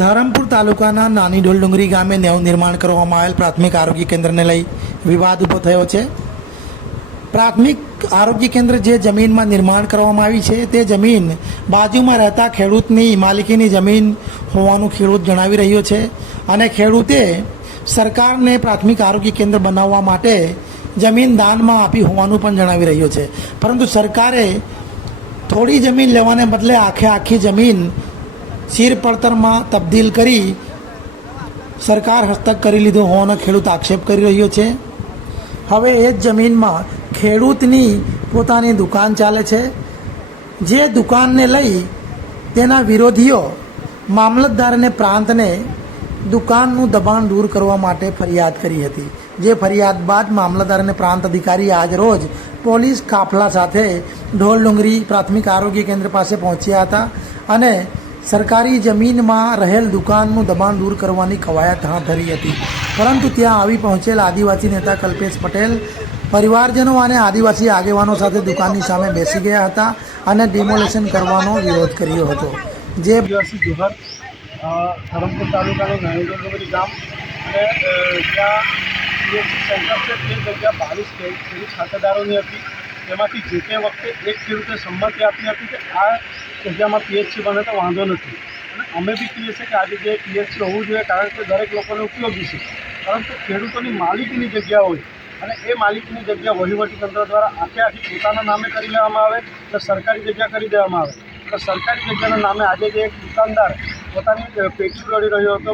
ધરમપુર તાલુકાના નાની ઢોલડુંગરી ગામે નવનિર્માણ કરવામાં આવેલ પ્રાથમિક આરોગ્ય કેન્દ્રને લઈ વિવાદ ઊભો થયો છે। પ્રાથમિક આરોગ્ય કેન્દ્ર જે જમીનમાં નિર્માણ કરવામાં આવી છે તે જમીન બાજુમાં રહેતા ખેડૂતની માલિકીની જમીન હોવાનું ખેડૂત જણાવી રહ્યો છે અને ખેડૂતે સરકારને પ્રાથમિક આરોગ્ય કેન્દ્ર બનાવવા માટે જમીન દાનમાં આપી હોવાનું પણ જણાવી રહ્યો છે, પરંતુ સરકારે થોડી જમીન લેવાને બદલે આખી જમીન સિર પડતરમાં તબદીલ કરી સરકાર હસ્તક કરી લીધો હોવાનો ખેડૂત આક્ષેપ કરી રહ્યો છે। હવે એ જ જમીનમાં ખેડૂતની પોતાની દુકાન ચાલે છે, જે દુકાનને લઈ તેના વિરોધીઓ મામલતદાર અને પ્રાંતને દુકાનનું દબાણ દૂર કરવા માટે ફરિયાદ કરી હતી, જે ફરિયાદ બાદ મામલતદાર અને પ્રાંત અધિકારી આજ રોજ પોલીસ કાફલા સાથે ઢોલડુંગરી પ્રાથમિક આરોગ્ય કેન્દ્ર પાસે પહોંચ્યા હતા અને સરકારી જમીનમાં રહેલ દુકાનનું દબાણ દૂર કરવાની કવાયત હાથ ધરી હતી, પરંતુ ત્યાં આવી પહોંચેલ આદિવાસી નેતા કલ્પેશ પટેલ પરિવારજનો અને આદિવાસી આગેવાનો સાથે દુકાનની સામે બેસી ગયા હતા અને ડિમોલેશન કરવાનો વિરોધ કર્યો હતો। જે આદિવાસી જોહર ધરમપુર તાલુકાનું નાની ઢોલડુંગરી ગામ અને ત્યાં પીએચસી સેન્ટર છે તે જગ્યા 22 ખેડૂત ખાતેદારોની હતી। તેમાંથી જે તે વખતે એક ખેડૂતે સંમતિ આપી હતી કે આ જગ્યામાં પીએચસી બને તો વાંધો નથી, અને અમે બી કહીએ છીએ કે આ જગ્યાએ પીએચસી હોવું જોઈએ, કારણ કે દરેક લોકોને ઉપયોગી છે, પરંતુ ખેડૂતોની માલિકીની જગ્યા હોય અને એ માલિકીની જગ્યા વહીવટીતંત્ર દ્વારા આખી પોતાના નામે કરી લેવામાં આવે તો સરકારી જગ્યા કરી દેવામાં આવે, તો સરકારી જગ્યાના નામે આજે જે એક દુકાનદાર પોતાની પેટી દોડી રહ્યો હતો,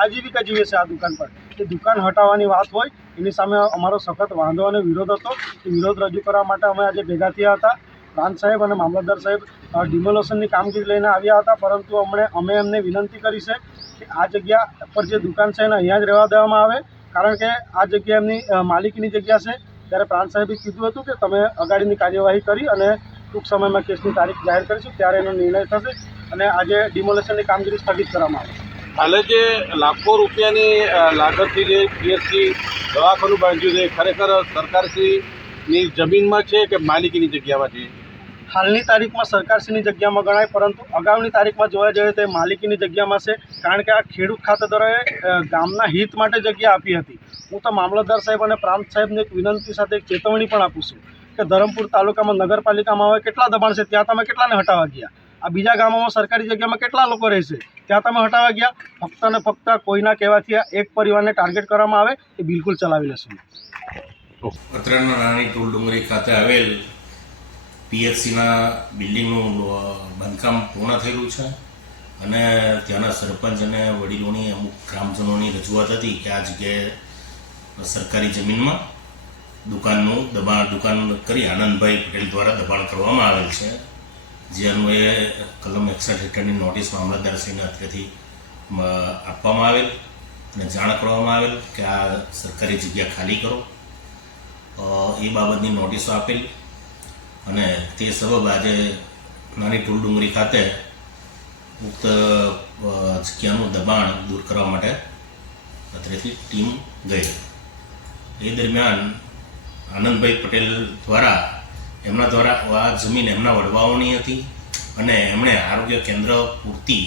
આજીવિકા જીવે છે આ દુકાન પર, એ દુકાન હટાવવાની વાત હોય એની સામે અમારો સખત વાંધો અને વિરોધ હતો। એ વિરોધ રજૂ કરવા માટે અમે આજે ભેગા થયા હતા। પ્રાંત સાહેબ અને મામલતદાર સાહેબ ડિમોલેશનની કામગીરી લઈને આવ્યા હતા, પરંતુ અમે એમને વિનંતી કરી છે કે આ જગ્યા પર જે દુકાન છે એને અહીંયા જ રહેવા દેવામાં આવે, કારણ કે આ જગ્યા એમની માલિકીની જગ્યા છે। ત્યારે પ્રાંત સાહેબે કીધું હતું કે તમે અગાડીની કાર્યવાહી કરી અને ટૂંક સમયમાં કેસની તારીખ જાહેર કરીશું, ત્યારે એનો નિર્ણય થશે અને આજે ડિમોલેશનની કામગીરી સ્થગિત કરવામાં આવે। હાલે જે લાખો રૂપિયાની લાગતથી જે પીએચસી દવાખાનું બાંધ્યું છે, ખરેખર સરકારશ્રીની જમીનમાં છે કે માલિકીની જગ્યામાં છે? હાલની તારીખમાં સરકારશ્રીની જગ્યામાં ગણાય, પરંતુ અગાઉની તારીખમાં જોવા જઈએ તો માલિકીની જગ્યામાં છે, કારણ કે આ ખેડૂત ખાતેદારોએ ગામના હિત માટે જગ્યા આપી હતી। હું તો મામલતદાર સાહેબ અને પ્રાંત સાહેબને એક વિનંતી સાથે એક ચેતવણી પણ આપું છું કે ધરમપુર તાલુકામાં નગરપાલિકામાં હવે કેટલા દબાણ છે, ત્યાં તમે કેટલાને હટાવવા ગયા? આ બીજા ગામોમાં સરકારી જગ્યામાં કેટલા લોકો રહેશે, ત્યાં તમે હટાવવા ગયા? ફક્ત ને ફક્ત કોઈના કહેવાથી આ એક પરિવારને ટાર્ગેટ કરવામાં આવે એ બિલકુલ ચલાવી લેશું। અત્રેના નાની ઢોલડુંગરી ખાતે આવેલ પીએચસીના બિલ્ડિંગનું બાંધકામ પૂર્ણ થયેલું છે અને ત્યાંના સરપંચ અને વડીલોની અમુક ગ્રામજનોની રજૂઆત હતી કે આ જગ્યાએ સરકારી જમીનમાં દુકાન કરી આનંદભાઈ પટેલ દ્વારા દબાણ કરવામાં આવેલ છે, જે અન્વયે કલમ 61 હેઠળની નોટિસ મામલતદારશ્રીને અત્રેથી આપવામાં આવેલ અને જાણ કરવામાં આવેલ કે આ સરકારી જગ્યા ખાલી કરો, એ બાબતની નોટિસો આપેલ અને તે સબબ આજે નાની ઢોલડુંગરી ખાતે ઉક્ત જગ્યાનું દબાણ દૂર કરવા માટે અત્રેથી ટીમ ગઈ। એ દરમિયાન આનંદભાઈ પટેલ દ્વારા એમના દ્વારા આ જમીન એમના વડવાઓની હતી અને એમણે આરોગ્ય કેન્દ્ર પૂરતી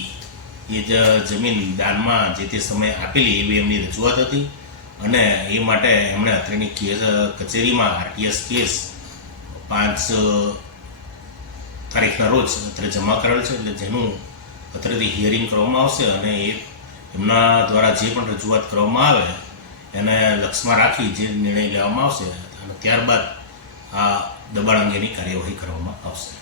એ જ જમીન દાનમાં જે તે સમયે આપેલી એવી એમની રજૂઆત હતી અને એ માટે એમણે અત્રેની કચેરીમાં RTS કેસ 5 તારીખના રોજ અત્રે જમા કરેલ છે, એટલે જેનું અત્રેથી હિયરિંગ કરવામાં આવશે અને એ એમના દ્વારા જે પણ રજૂઆત કરવામાં આવે એને લક્ષમાં રાખી જે નિર્ણય લેવામાં આવશે અને ત્યારબાદ આ દબાણ અંગેની કાર્યવાહી કરવામાં આવશે।